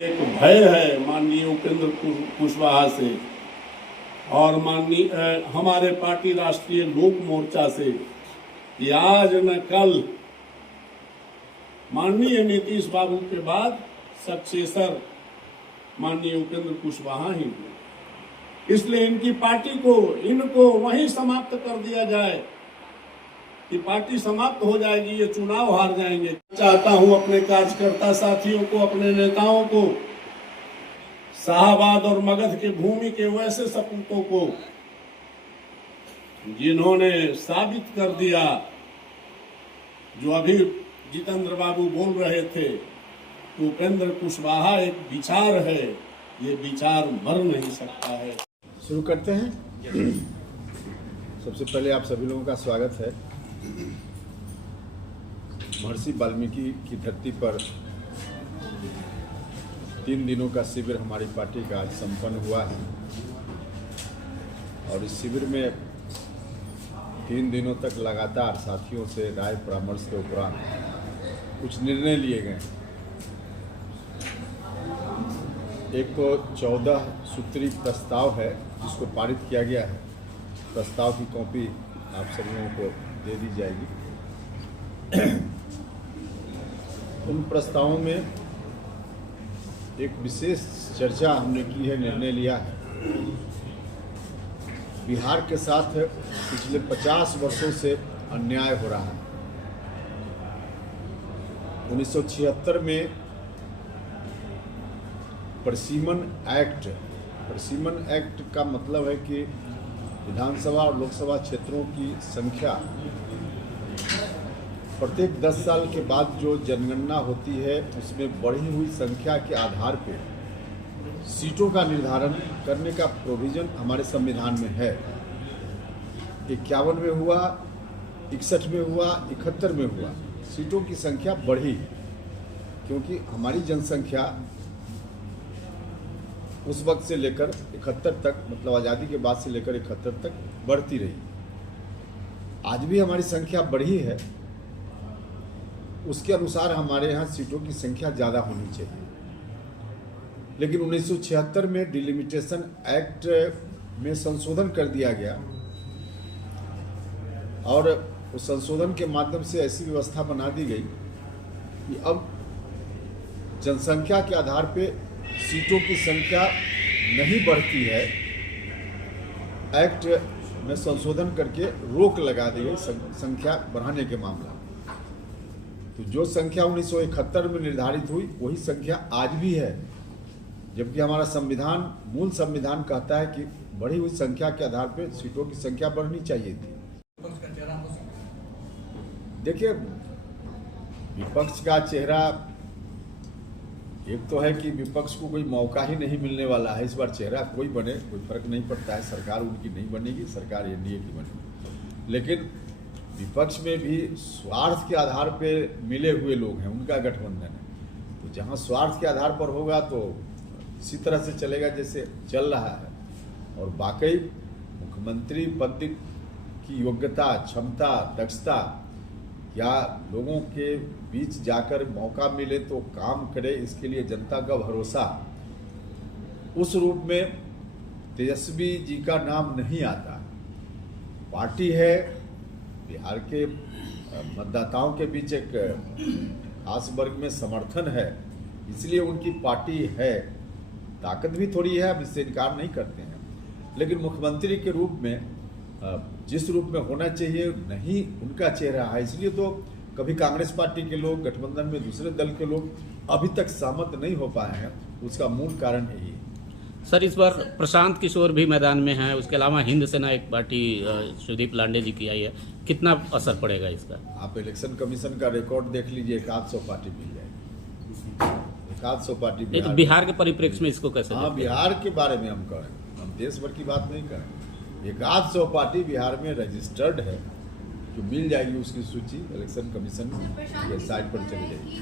एक भय है माननीय उपेंद्र कुशवाहा से और माननीय हमारे पार्टी राष्ट्रीय लोक मोर्चा से कि आज न कल माननीय नीतीश बाबू के बाद सक्सेसर माननीय उपेंद्र कुशवाहा ही हुए। इसलिए इनकी पार्टी को इनको वहीं समाप्त कर दिया जाए कि पार्टी समाप्त हो जाएगी, ये चुनाव हार जाएंगे। चाहता हूं अपने कार्यकर्ता साथियों को, अपने नेताओं को, शाहबाद और मगध के भूमि के वैसे सपूतों को जिन्होंने साबित कर दिया, जो अभी जितेंद्र बाबू बोल रहे थे, उपेंद्र कुशवाहा एक विचार है, ये विचार मर नहीं सकता है। शुरू करते हैं। सबसे पहले आप सभी लोगों का स्वागत है। महर्षि वाल्मीकि की धरती पर 3 दिनों का शिविर हमारी पार्टी का आज संपन्न हुआ है और इस शिविर में 3 दिनों तक लगातार साथियों से राय परामर्श के उपरांत कुछ निर्णय लिए गए। एक तो 14 सूत्री प्रस्ताव है जिसको पारित किया गया है। प्रस्ताव की कॉपी आप सभी लोगों को दे दी जाएगी। उन प्रस्तावों में एक विशेष चर्चा हमने की है, निर्णय लिया है। बिहार के साथ पिछले 50 वर्षों से अन्याय हो रहा है। 1976 में परिसीमन एक्ट का मतलब है कि विधानसभा और लोकसभा क्षेत्रों की संख्या प्रत्येक 10 साल के बाद जो जनगणना होती है उसमें बढ़ी हुई संख्या के आधार पर सीटों का निर्धारण करने का प्रोविजन हमारे संविधान में है। 51 में हुआ, 61 में हुआ, 71 में हुआ, सीटों की संख्या बढ़ी क्योंकि हमारी जनसंख्या उस वक्त से लेकर 71 तक, मतलब आज़ादी के बाद से लेकर 71 तक बढ़ती रही। आज भी हमारी संख्या बढ़ी है, उसके अनुसार हमारे यहाँ सीटों की संख्या ज़्यादा होनी चाहिए। लेकिन 1976 में डिलिमिटेशन एक्ट में संशोधन कर दिया गया और उस संशोधन के माध्यम से ऐसी व्यवस्था बना दी गई कि अब जनसंख्या के आधार पर सीटों की संख्या नहीं बढ़ती है। एक्ट में संशोधन करके रोक लगा दी गई संख्या बढ़ाने के मामला। तो जो संख्या 1971 में निर्धारित हुई वही संख्या आज भी है, जबकि हमारा संविधान, मूल संविधान कहता है कि बढ़ी हुई संख्या के आधार पर सीटों की संख्या बढ़नी चाहिए थी। देखिए, विपक्ष का चेहरा एक तो है कि विपक्ष को कोई मौका ही नहीं मिलने वाला है। इस बार चेहरा कोई बने कोई फर्क नहीं पड़ता है। सरकार उनकी नहीं बनेगी, सरकार एनडीए की बनेगी। लेकिन विपक्ष में भी स्वार्थ के आधार पे मिले हुए लोग हैं, उनका गठबंधन है। तो जहां स्वार्थ के आधार पर होगा तो इसी तरह से चलेगा जैसे चल रहा है। और वाकई मुख्यमंत्री पद की योग्यता, क्षमता, दक्षता या लोगों के बीच जाकर मौका मिले तो काम करे, इसके लिए जनता का भरोसा, उस रूप में तेजस्वी जी का नाम नहीं आता। पार्टी है, बिहार के मतदाताओं के बीच एक खास वर्ग में समर्थन है, इसलिए उनकी पार्टी है। ताकत भी थोड़ी है, हम इससे इनकार नहीं करते हैं। लेकिन मुख्यमंत्री के रूप में जिस रूप में होना चाहिए नहीं उनका चेहरा है। इसलिए तो कभी कांग्रेस पार्टी के लोग, गठबंधन में दूसरे दल के लोग अभी तक सहमत नहीं हो पाए हैं। उसका मूल कारण यही है। सर, इस बार प्रशांत किशोर भी मैदान में हैं, उसके अलावा हिंद सेना एक पार्टी सुदीप लांडे जी की आई है, कितना असर पड़ेगा इसका? आप इलेक्शन कमीशन का रिकॉर्ड देख लीजिए, 100 पार्टी मिल जाएगी। 100 पार्टी बिहार के परिप्रेक्ष्य में इसको कैसे? हाँ, बिहार के बारे में हम कह रहे हैं, हम देश भर की बात नहीं कर रहे हैं। 100 पार्टी बिहार में रजिस्टर्ड है, जो मिल जाएगी उसकी सूची इलेक्शन कमीशन के साइट पर चली जाएगी।